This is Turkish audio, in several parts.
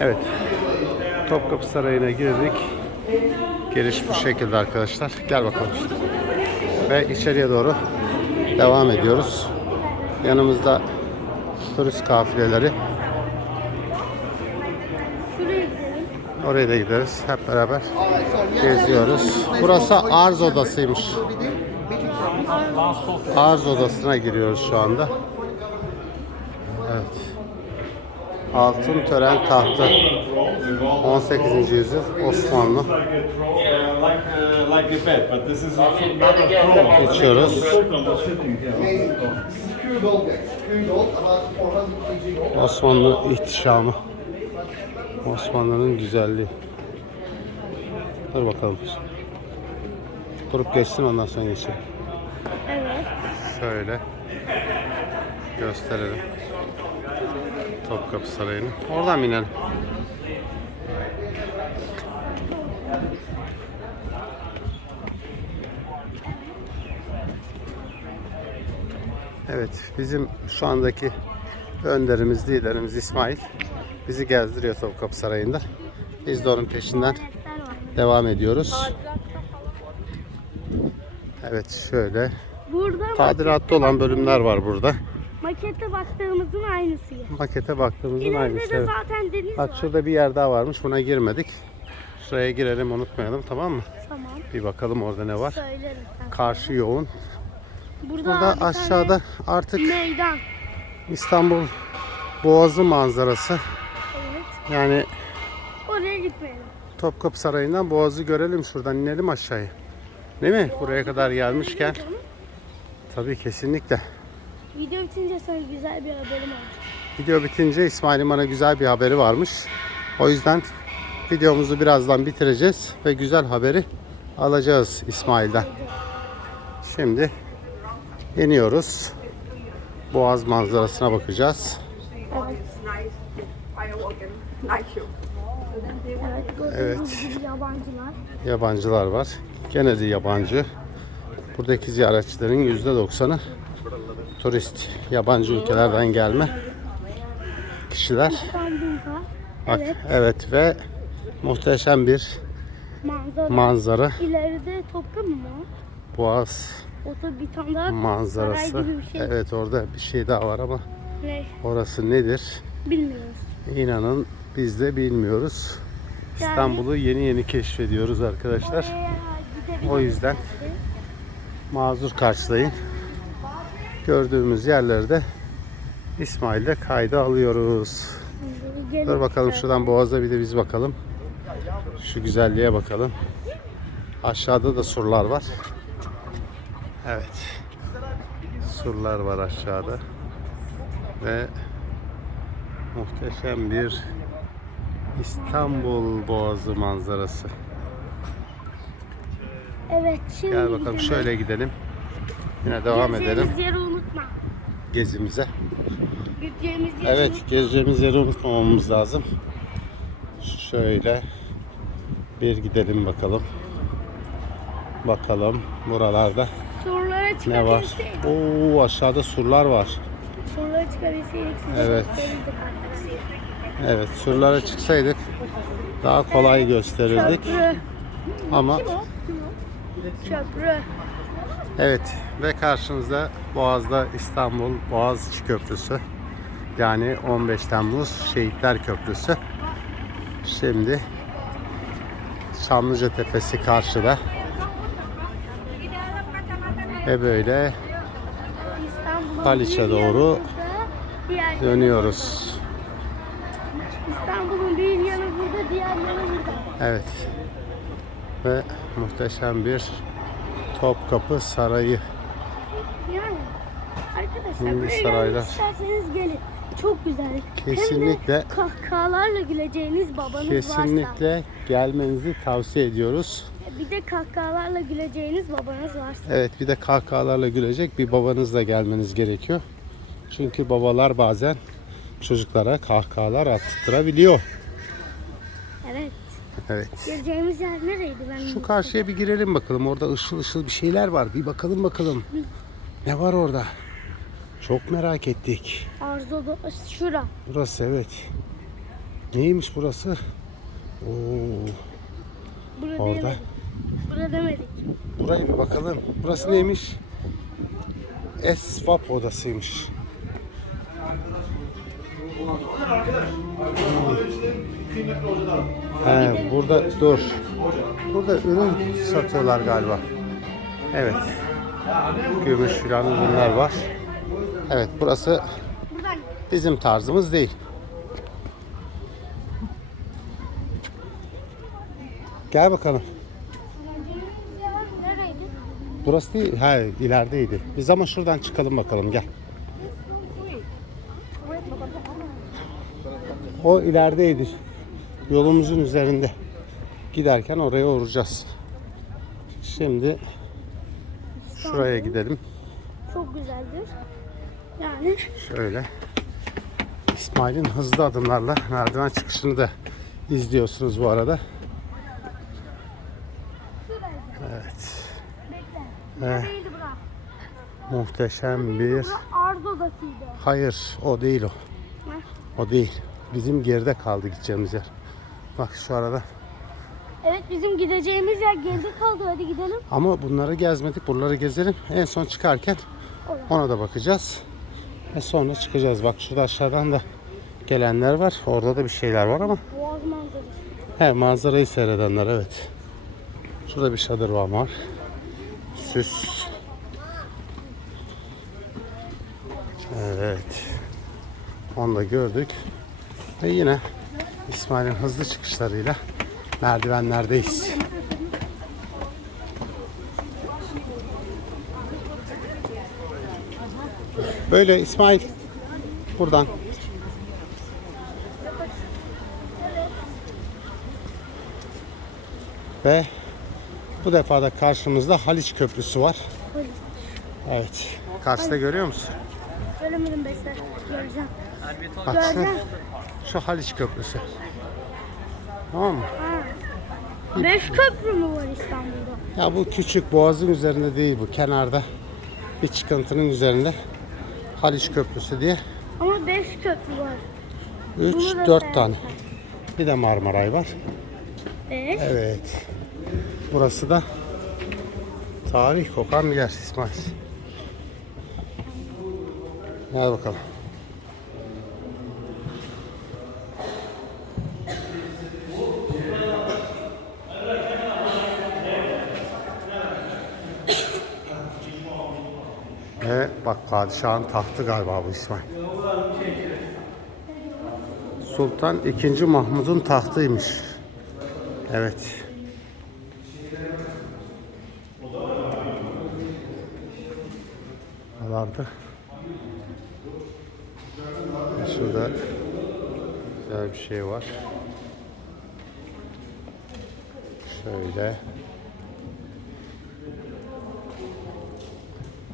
Evet. Topkapı Sarayı'na girdik. Giriş bu şekilde arkadaşlar. Gel bakalım. Ve içeriye doğru devam ediyoruz. Yanımızda turist kafileleri. Oraya da gideriz. Hep beraber geziyoruz. Burası arz odasıymış. Arz odasına giriyoruz şu anda. Evet. Altın tören tahtı. 18. yüzyıl Osmanlı. Geçiyoruz. Sultan was sitting here. This is pure gold guys. Pure gold, about 400 kg gold. Osmanlı ihtişamı. Osmanlı'nın güzelliği. Dur bakalım. Grup geçsin ondan sonra geçelim. Evet. Şöyle gösterelim. Topkapı Sarayı'nı. Oradan mı inelim? Evet, bizim şu andaki önderimiz, liderimiz İsmail bizi gezdiriyor Topkapı Sarayı'nda. Biz de onun peşinden devam ediyoruz. Tadilatta. Evet, şöyle tadilatlı olan bölümler var burada. Makette baktığımızın aynısı. Makete baktığımızın İleride aynısı. de evet. zaten deniz Bak var. şurada bir yer daha varmış. Buna girmedik. Şuraya girelim unutmayalım tamam mı? Tamam. Bir bakalım orada ne var. Söylerim. ben. Karşı yoğun. Burada, Burada aşağıda artık meydan. İstanbul Boğazı manzarası. Evet. Yani Oraya gitmeyelim. Topkapı Sarayı'ndan Boğazı görelim şuradan inelim aşağıya. Değil mi? Buraya kadar gelmişken. Tabii kesinlikle. Video bitince sana güzel bir haberim var. Video bitince İsmail'in bana güzel bir haberi varmış. O yüzden videomuzu birazdan bitireceğiz ve güzel haberi alacağız İsmail'den. Şimdi iniyoruz. Boğaz manzarasına bakacağız. Evet. Yabancılar var. Gene de yabancı. Buradaki ziyaretçilerin %90'ı turist, yabancı ülkelerden gelme kişiler. Bak, Evet. evet ve muhteşem bir Manzara. manzara. İleride Topkapı mı? Boğaz Orada bir tane daha manzarası. gibi bir şey. Evet orada bir şey daha var ama Ne? orası nedir? Bilmiyoruz. İnanın biz de bilmiyoruz. Yani- İstanbul'u yeni yeni keşfediyoruz arkadaşlar. O yüzden mazur karşılayın. Gördüğümüz yerlerde İsmail'de kayda alıyoruz. Dur bakalım şuradan Boğaz'a bir de biz bakalım. Şu güzelliğe bakalım. Aşağıda da surlar var. Evet. Surlar var aşağıda. Ve muhteşem bir İstanbul Boğazı manzarası. Evet şimdi Gel bakalım şöyle gidelim. Yine devam edelim. Gezimize. Gideceğimiz yeri Evet, gezeceğimiz yeri unutmamamız lazım. Şöyle bir gidelim bakalım. Bakalım buralarda Sorulara ne var? çıkabilseydik. Oo aşağıda surlar var. Sorulara çıkabilseydik Evet. gösterirdik arkadaşlar. Evet, surlara çıksaydık daha kolay gösterirdik. Köprü. Ama Kim o? Kim o? Köprü. Evet ve karşınızda Boğaz'da İstanbul Boğaziçi Köprüsü. Yani 15 Temmuz Şehitler Köprüsü. Şimdi Çamlıca Tepesi karşıda. Ve böyle Haliç'e doğru dönüyoruz. İstanbul'un bir yanı burada, diğer yanı burada. Evet. Ve muhteşem bir Topkapı Sarayı. Yani arkadaşlar saraylar. isterseniz gelin. Çok güzel. Kesinlikle. Hem de kahkahalarla güleceğiniz babanız varsa. Kesinlikle gelmenizi tavsiye ediyoruz. Bir de kahkahalarla güleceğiniz babanız varsa. Evet bir de kahkahalarla gülecek bir babanızla gelmeniz gerekiyor. Çünkü babalar bazen çocuklara kahkahalar attırabiliyor. Evet. Geleceğimiz yer nereydi ben? Şu karşıya bir girelim bakalım. Orada ışıl ışıl bir şeyler var. Bir bakalım bakalım. Ne var orada? Çok merak ettik. Arzu şura. Burası evet. Neymiş burası? Oo, Burada Orada. demedik. Burada demedik. buraya bir bakalım. Burası neymiş? Esvap odasıymış. He, burada dur. Burada ürün satıyorlar galiba. Evet. Gümüş filan ürünler var. Evet burası bizim tarzımız değil. Gel bakalım. Burası değil, ha ilerideydi. Biz ama şuradan çıkalım bakalım gel. O ilerideydi. Yolumuzun üzerinde. Giderken oraya uğrayacağız. Şimdi şuraya gidelim. Çok güzeldir. Yani Şöyle. İsmail'in hızlı adımlarla merdiven çıkışını da izliyorsunuz bu arada. Evet. Bura? Muhteşem bir. Hayır, o değil o. O değil. Bizim geride kaldı gideceğimiz yer. Bak şu arada. Evet bizim gideceğimiz yer geride kaldı. Hadi gidelim. Ama bunları gezmedik. Buraları gezelim. En son çıkarken ona da bakacağız. Ve sonra çıkacağız. Bak şurada aşağıdan da gelenler var. Orada da bir şeyler var ama. Boğaz manzarası. He manzarayı seyredenler evet. Şurada bir şadırvan var. Süs. Evet. Onu da gördük. Ve yine İsmail'in hızlı çıkışlarıyla merdivenlerdeyiz. Böyle İsmail buradan Ve bu defa da karşımızda Haliç Köprüsü var. Evet. Karşıda görüyor musun? Göremedim Besler. Göreceğim. Bak şu, Göreceğim. şu Haliç Köprüsü. Tamam mı? Beş köprü mü var İstanbul'da? Ya bu küçük boğazın üzerinde değil bu. Kenarda bir çıkıntının üzerinde Haliç Köprüsü diye Ama beş köprü var. 3 Bunu da 4 sen- tane. Bir de Marmaray var. Beş. Evet. Burası da tarih kokan bir yer İsmail. Gel bakalım. Ve bak padişahın tahtı galiba bu İsmail. Sultan II. Mahmud'un tahtıymış. Evet. Buralarda. Şurada güzel bir şey var. Şöyle.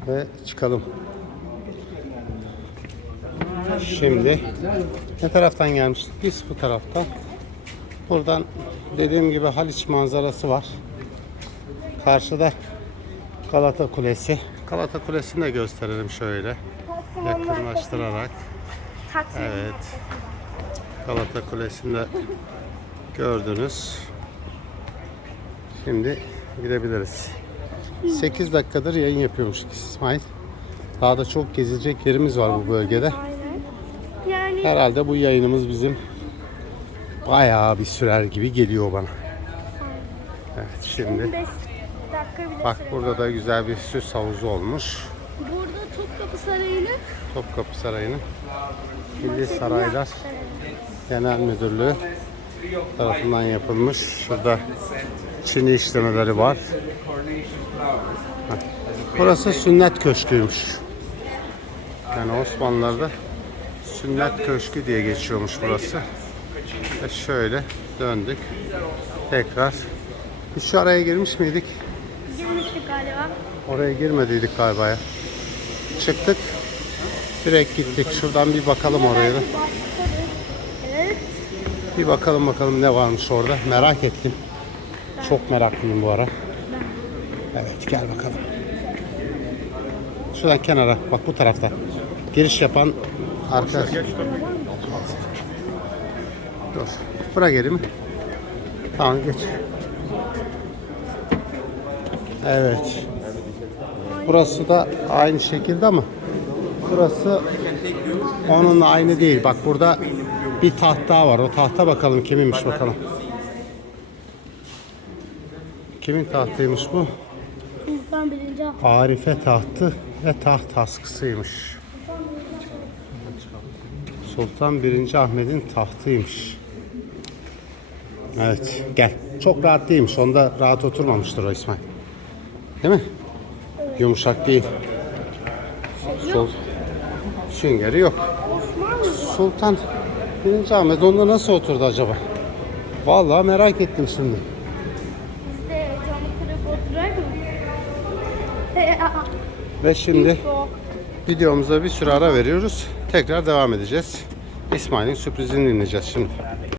Ve çıkalım. Şimdi ne taraftan gelmiştik? Biz bu taraftan. Buradan dediğim gibi Haliç manzarası var. Karşıda Galata Kulesi. Galata Kulesi'ni de gösterelim şöyle yakınlaştırarak. Taksim. Evet. Galata Kulesi'ni de gördünüz. Şimdi gidebiliriz. 8 dakikadır yayın yapıyormuş İsmail. Daha da çok gezilecek yerimiz var bu bölgede. Yani Herhalde bu yayınımız bizim bayağı bir sürer gibi geliyor bana. Evet şimdi 15 dakika bile bak burada da güzel bir süs havuzu olmuş. Burada Topkapı Sarayı'nın Topkapı Sarayı'nın Milli Saraylar. Genel Müdürlüğü tarafından yapılmış. Şurada çini işlemeleri var. Burası sünnet köşküymüş. Yani Osmanlılar'da sünnet köşkü diye geçiyormuş burası. Ve şöyle döndük. Tekrar. Biz şu araya girmiş miydik? Girmiştik galiba. Oraya girmediydik galiba ya. Çıktık. Direkt gittik. Şuradan bir bakalım oraya da. Bir bakalım bakalım ne varmış orada. Merak ettim. Çok meraklıyım bu ara. Evet gel bakalım. Şuradan kenara bak bu tarafta. Giriş yapan arkadaş. Dur. Bırak elimi. Tamam geç. Evet. Burası da aynı şekilde ama burası onunla aynı değil. Bak burada bir taht daha var. O tahta bakalım kiminmiş bakalım. Kimin tahtıymış bu? Arife tahtı ve taht askısıymış. Sultan 1. Ahmet'in tahtıymış. Evet gel. Çok rahat değilmiş. Onda rahat oturmamıştır o İsmail. Değil mi? Yumuşak değil. Sol. Süngeri yok. Sultan 1. Ahmet onda nasıl oturdu acaba? Vallahi merak ettim şimdi. Bizde camı kırıp oturar mı? Ve şimdi videomuza bir süre ara veriyoruz. Tekrar devam edeceğiz. İsmail'in sürprizini dinleyeceğiz şimdi.